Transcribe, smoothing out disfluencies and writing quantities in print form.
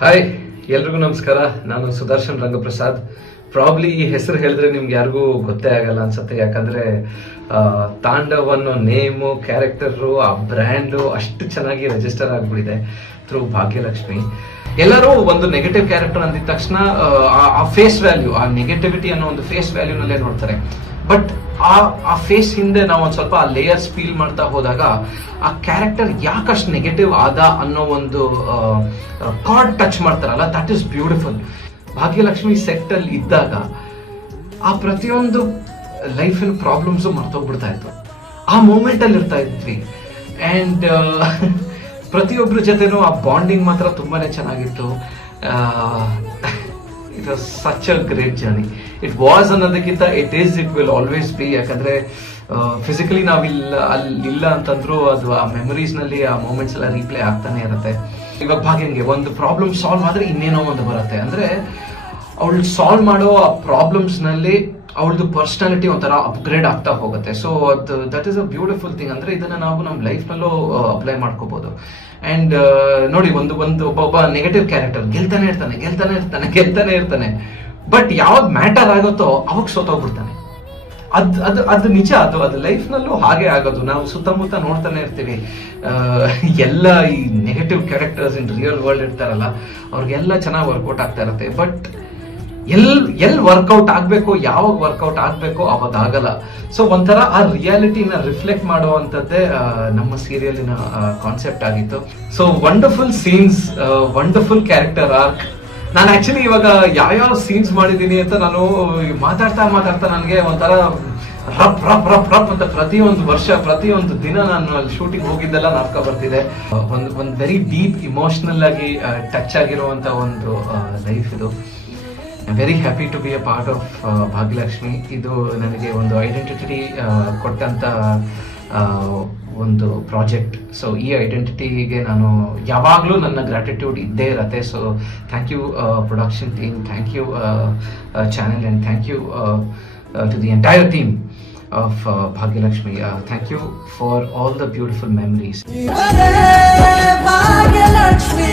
Hi, ಎಲ್ರಿಗೂ ನಮಸ್ಕಾರ. ನಾನು ಸುದರ್ಶನ್ ರಂಗಪ್ರಸಾದ್. ಪ್ರಾಬ್ಲಿ ಈ ಹೆಸರು ಹೇಳಿದ್ರೆ ನಿಮ್ಗೆ ಯಾರಿಗೂ ಗೊತ್ತೇ ಆಗಲ್ಲ ಅನ್ಸುತ್ತೆ, ಯಾಕಂದ್ರೆ ತಾಂಡವ್ ಅನ್ನೋ ನೇಮು, ಕ್ಯಾರೆಕ್ಟರು, ಆ ಬ್ರ್ಯಾಂಡು ಅಷ್ಟು ಚೆನ್ನಾಗಿ ರಿಜಿಸ್ಟರ್ ಆಗ್ಬಿಟ್ಟಿದೆ ಥ್ರೂ ಭಾಗ್ಯಲಕ್ಷ್ಮಿ. ಎಲ್ಲರೂ ಒಂದು ನೆಗೆಟಿವ್ ಕ್ಯಾರೆಕ್ಟರ್ ಅಂದಿದ ತಕ್ಷಣ ಆ ಫೇಸ್ ವ್ಯಾಲ್ಯೂ, ಆ ನೆಗೆಟಿವಿಟಿ ಅನ್ನೋ ಒಂದು ಫೇಸ್ ವ್ಯಾಲ್ಯೂನಲ್ಲೇ ನೋಡ್ತಾರೆ. ಬಟ್ ಆ ಫೇಸ್ ಹಿಂದೆ ನಾವು ಒಂದ್ ಸ್ವಲ್ಪ ಆ ಲೇಯರ್ಸ್ ಫೀಲ್ ಮಾಡ್ತಾ ಹೋದಾಗ ಆ ಕ್ಯಾರೆಕ್ಟರ್ ಯಾಕಷ್ಟು ನೆಗೆಟಿವ್ ಆದ ಅನ್ನೋ ಒಂದು ಕಾರ್ಡ್ ಟಚ್ ಮಾಡ್ತಾರಲ್ಲ, that is beautiful. Bhagyalakshmi set ಅಲ್ಲಿ ಇದ್ದಾಗ ಆ ಪ್ರತಿಯೊಂದು ಲೈಫಿನ ಪ್ರಾಬ್ಲಮ್ಸು ಮರ್ತೋಗ್ಬಿಡ್ತಾ ಇತ್ತು. ಆ ಮೂಮೆಂಟ್ ಅಲ್ಲಿ ಇರ್ತಾ ಇದ್ವಿ. ಅಂಡ್ ಪ್ರತಿಯೊಬ್ಬರ ಜೊತೆನೂ ಆ ಬಾಂಡಿಂಗ್ ಮಾತ್ರ ತುಂಬಾನೇ ಚೆನ್ನಾಗಿತ್ತು. It was such a great journey. It was ಅನ್ನೋದಕ್ಕಿಂತ ಇಟ್ ವಿಲ್ ಆಲ್ವೇಸ್ ಬಿ. ಯಾಕಂದ್ರೆ ಫಿಸಿಕಲಿ ಅಲ್ಲಿಲ್ಲ ಅಂತಂದ್ರು ಅದು ಆ ಮೆಮೊರೀಸ್ ನಲ್ಲಿ ಆ ಮೂಮೆಂಟ್ಸ್ ಎಲ್ಲ ರೀಪ್ಲೇ ಆಗ್ತಾನೆ ಇರುತ್ತೆ. ಇವಾಗ ಭಾಗ್ಯಂಗೆ ಒಂದು ಪ್ರಾಬ್ಲಮ್ ಸಾಲ್ವ್ ಆದ್ರೆ ಇನ್ನೇನೋ ಒಂದು ಬರುತ್ತೆ. ಅಂದ್ರೆ ಅವಳು ಸಾಲ್ವ್ ಮಾಡೋ ಆ ಪ್ರಾಬ್ಲಮ್ಸ್ ನಲ್ಲಿ ಅವಳದು ಪರ್ಸನಾಲಿಟಿ ಒಂಥರ ಅಪ್ಗ್ರೇಡ್ ಆಗ್ತಾ ಹೋಗುತ್ತೆ. So that is a beautiful thing. ಅಂದ್ರೆ ಇದನ್ನ ನಾವು ನಮ್ಮ ಲೈಫ್ ನಲ್ಲೂ ಅಪ್ಲೈ ಮಾಡ್ಕೋಬಹುದು. ಅಂಡ್ ನೋಡಿ, ಒಬ್ಬ ನೆಗೆಟಿವ್ ಕ್ಯಾರೆಕ್ಟರ್ ಗೆಲ್ತಾನೆ ಇರ್ತಾನೆ. ಬಟ್ ಯಾವಾಗ ಮ್ಯಾಟರ್ ಆಗುತ್ತೋ ಅವಾಗ ಸೋತೋಗ್ಬಿಡ್ತಾನೆ. ಅದು ನಿಜ. ಅದು ಲೈಫ್ ನಲ್ಲೂ ಹಾಗೆ ಆಗೋದು. ನಾವು ಸುತ್ತಮುತ್ತ ನೋಡ್ತಾನೆ ಇರ್ತೀವಿ. ಎಲ್ಲ ಈ negative characters in real world ಇರ್ತಾರಲ್ಲ, ಅವ್ರಿಗೆಲ್ಲ ಚೆನ್ನಾಗಿ ವರ್ಕೌಟ್ ಆಗ್ತಾ ಇರುತ್ತೆ. ಬಟ್ ಎಲ್ ವರ್ಕೌಟ್ ಆಗ್ಬೇಕು, ಯಾವಾಗ ವರ್ಕೌಟ್ ಆಗ್ಬೇಕು ಅವಾಗ ಆಗಲ್ಲ. ಸೊ ಒಂಥರ ಆ ರಿಯಾಲಿಟಿನ ರಿಫ್ಲೆಕ್ಟ್ ಮಾಡುವಂತದ್ದೇ ನಮ್ಮ ಸೀರಿಯಲಿನ ಕಾನ್ಸೆಪ್ಟ್ ಆಗಿತ್ತು. So wonderful scenes, wonderful character arc. ನಾನು ಆಕ್ಚುಲಿ ಇವಾಗ ಯಾವ ಸೀನ್ಸ್ ಮಾಡಿದೀನಿ ಅಂತ ನಾನು ಮಾತಾಡ್ತಾ ನನಗೆ ಒಂಥರ ರಪ್ ರಪ್ ರಪ್ ರಪ್ ಅಂತ ಪ್ರತಿಯೊಂದು ದಿನ ನಾನು ಅಲ್ಲಿ ಶೂಟಿಂಗ್ ಹೋಗಿದ್ದೆಲ್ಲ ನಾಟಕ ಬರ್ತಿದೆ. ಒಂದು ವೆರಿ ಡೀಪ್ ಇಮೋಷನಲ್ ಆಗಿ ಟಚ್ ಆಗಿರುವಂತ ಒಂದು ಲೈಫ್ ಇದು. I am very happy to be a part of Bhagyalakshmi. ಇದು ನನಗೆ ಒಂದು ಐಡೆಂಟಿಟಿ ಕೊಟ್ಟಂತ ಒಂದು ಪ್ರಾಜೆಕ್ಟ್. ಸೊ ಈ ಐಡೆಂಟಿಟಿಗೆ ನಾನು ಯಾವಾಗಲೂ ನನ್ನ ಗ್ರಾಟಿಟ್ಯೂಡ್ ಇದ್ದೇ ಇರತ್ತೆ. So thank you production team, thank you channel, and thank you to the entire team of Bhagyalakshmi. Thank you for all the beautiful memories. Bhagyalakshmi.